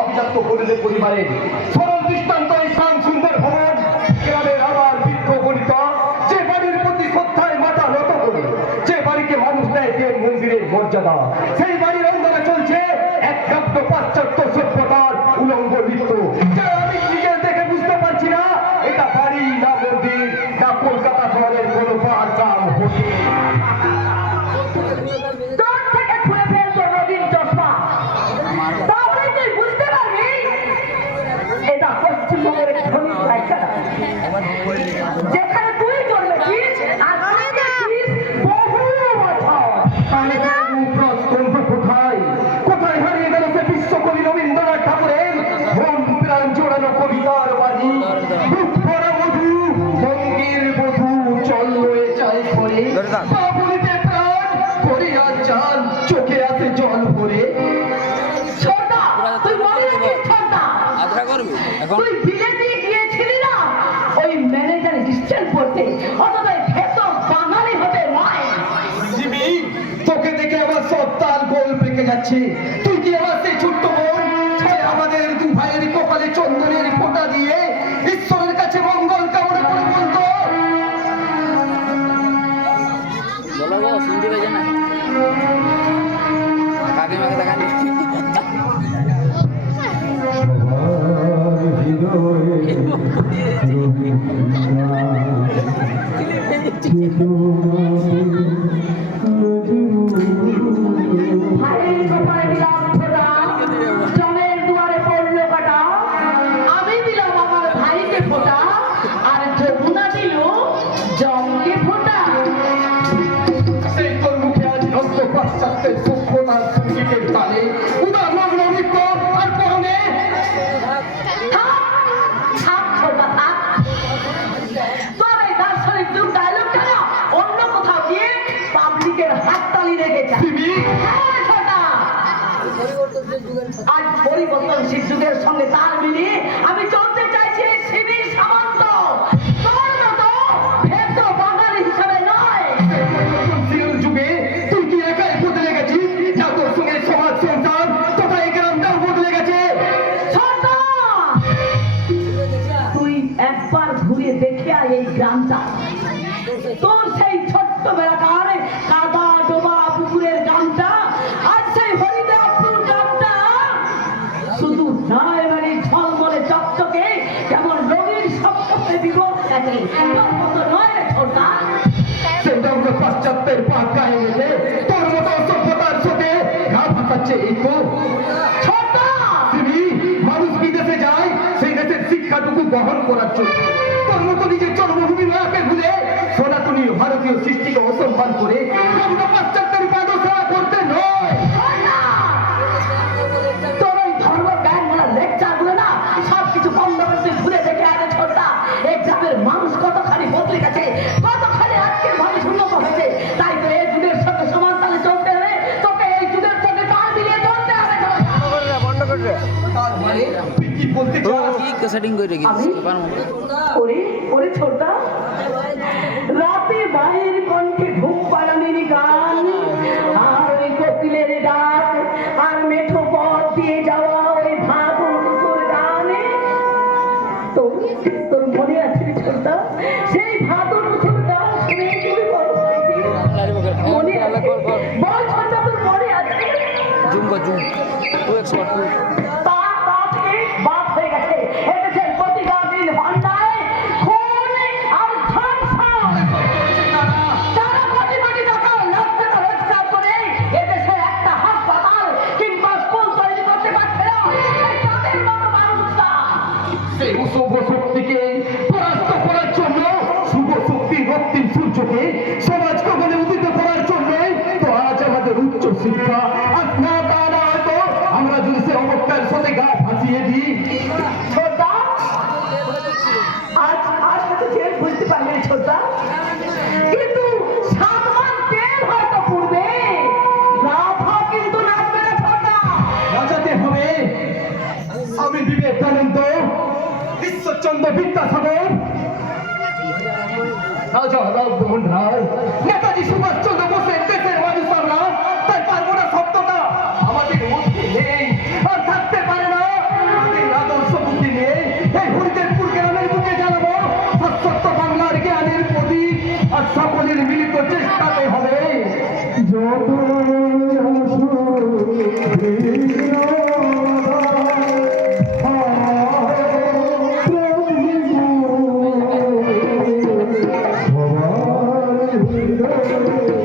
অভিজাত পরিবারের সরল দৃষ্টান্ত ইসলাম সুন্দর ভবন গ্রামের আবার বৃদ্ধ গণিত যে বাড়ির প্রতি শ্রদ্ধায় মাথা নত করে, যে বাড়িকে মানুষ দেয় দেব মন্দিরের মর্যাদা, সেই বাড়ির অঙ্গনে চলছে এক প্রাপ্ত পাশ্চাত্য সভ্যতার উলঙ্গ নৃত্য, যা আমি নিজে দেখে বুঝতে পারছি না এটা বাড়ি না মন্দির না কলকাতা শহরের কোনো পাঁচাল হোটেল। যেখানে তুই জন্মেছিস কোথায় হারিয়ে গেল সে বিশ্বকবি রবীন্দ্রনাথ ঠাকুরের মন প্রাণ জোড়ানো কবিতার বাণী, মধু মন্দির বধূ চল রয়ে যায় ঘরে, বলিতে প্রাণ করিয়া চান চোখে আছে জল ভরে। তুই বিলেতে গিয়েছিলি না ওই ম্যানেজারের ডিস্টেন্স করতে, অথচ ভেতর বাঙালি হতে নয়। তোকে দেখে আমার সব তাল গোল পেকে যাচ্ছে। তুই কি আমার সেই ছোট্ট বোন যে আমাদের দু ভাইয়ের কপালে চন্দনের ফোঁটা দিয়ে ঈশ্বরের কাছে মঙ্গল কামনা করে বলতো? শুনতে পেয়েছে না কাকিমাকে দেখানি আমি দিলাম আমার ভাইকে ফোটা, আর যমুনা দিল জমকে ফোটা। সেই তোর মুখে আজ ভক্ত পাশ্চাত্যের সভ্যতার সঙ্গীতের তালে উদাহরণ নৃত্য আর পরনে তোর এই দার্শনিক যুগ ডায়লগটা না অন্য কোথাও গিয়ে পাবলিকের হাততালি রেখেছে। আজ পরিবর্তনশীল যুগের সঙ্গে তাল মিলিয়ে আমি চলতে চাইছি শিবির সামন্ত, তোর মতো ভেদ্য বাঙালি হিসাবে নয়। যুগে তুই কি একাই বদলে গেছিস না তোর সঙ্গে সমাজ সংসার তথা এই গ্রামটাও বদলে গেছে? তুই একবার ঘুরে দেখে আয় এই গ্রামটা, তোর সেই ছোট্ট বেলাকার কাদা ডোবা পুকুরের গ্রামটা আর সেই হরিদেবপুর গ্রামটা শুধু নয় বাড়ি ঝলমলে চকচকে কেমন রঙিন সপ্তকে বিপদ থাকে, তোর মতো নয় রে ছোটা। সেটা আমরা পাশ্চাত্যের পাক গায়ে গেছে তোর মতো সভ্যতার সাথে ঘা ভাসাচ্ছে এই তো ছোটা তুমি মানুষ বিদেশে যায় সেই দেশের শিক্ষাটুকু বহন করার জন্য, তোর মতো নিজের জন্মভূমি মায়াকে ভুলে সনাতনী ভারতীয় সৃষ্টিকে অসম্মান করে আমরা পাশ্চাত্যের পাদসেবা করতে নয়। তোর ওই ধর্ম জ্ঞান লেকচার গুলো না সবকিছু বন্ধ করে তুই ঘুরে দেখে আগে ছোটা এই গ্রামের মানুষ কতখানি বদলে গেছে, কতখানি আজকের মানুষ উন্নত হয়েছে। তাই তো এই যুগের সাথে সমান তালে চলতে হবে, তোকে এই যুগের সাথে তাল মিলিয়ে চলতে হবে। বন্ধ করে তার মানে তুই কি বলতে চাস? কি সেটিং করে রেখেছিস ওরে ছোটা, রাতে বাহির কণ্ঠে ঘুম পাড়ানির গান আর ওই কোকিলের ডাক আর মেঠো পথ দিয়ে যাওয়া ওই ভাদুর গানে তোর মনে আছে ছোটা? সেই ভাদুর গান শুনে তুমি বড় হয়েছি, মনে আছে? বল ছোটা, তোর মনে আছে? জুম কর জুম 2x বাপ হয়ে গেছে এদেশের প্রতিবাদীর ভান্ডায় খুন আর ধর্ষণ। তারা কোটি কোটি টাকা লাখ টাকা রোজগার করে এদেশে একটা হাসপাতাল কিংবা স্কুল তৈরি করতে পারছে না। তাদের মতো মানুষরা সেই শুভ শক্তিকে পরাস্ত করার জন্য, শুভ শক্তির রক্তিম সূর্যকে সমাজ কখনো উদিত করার জন্য তো আজ আমাদের উচ্চ শিক্ষা আর না তা না হয়তো আমরা যদি সে অবস্থার সাথে গা ভাসিয়ে দিই। ছোটা, আজ হয়তো জেল বুঝতে পারবে ছোটা, কিন্তু সাতমান তেল হয়তো পূর্বে রাধা কিন্তু নামবে না ছোটা। বাঁচাতে হবে। আমি বিবেকানন্দ, ঈশ্বরচন্দ্র বিদ্যাসাগর, রাজা রামমোহন রায়, নেতাজি সুভাষচন্দ্র বোসের দেশের মানুষ আমরা, তাই পারবো না সত্যটা আমাদের মধ্যে নেই আর থাকতে পারে না। সুন্দর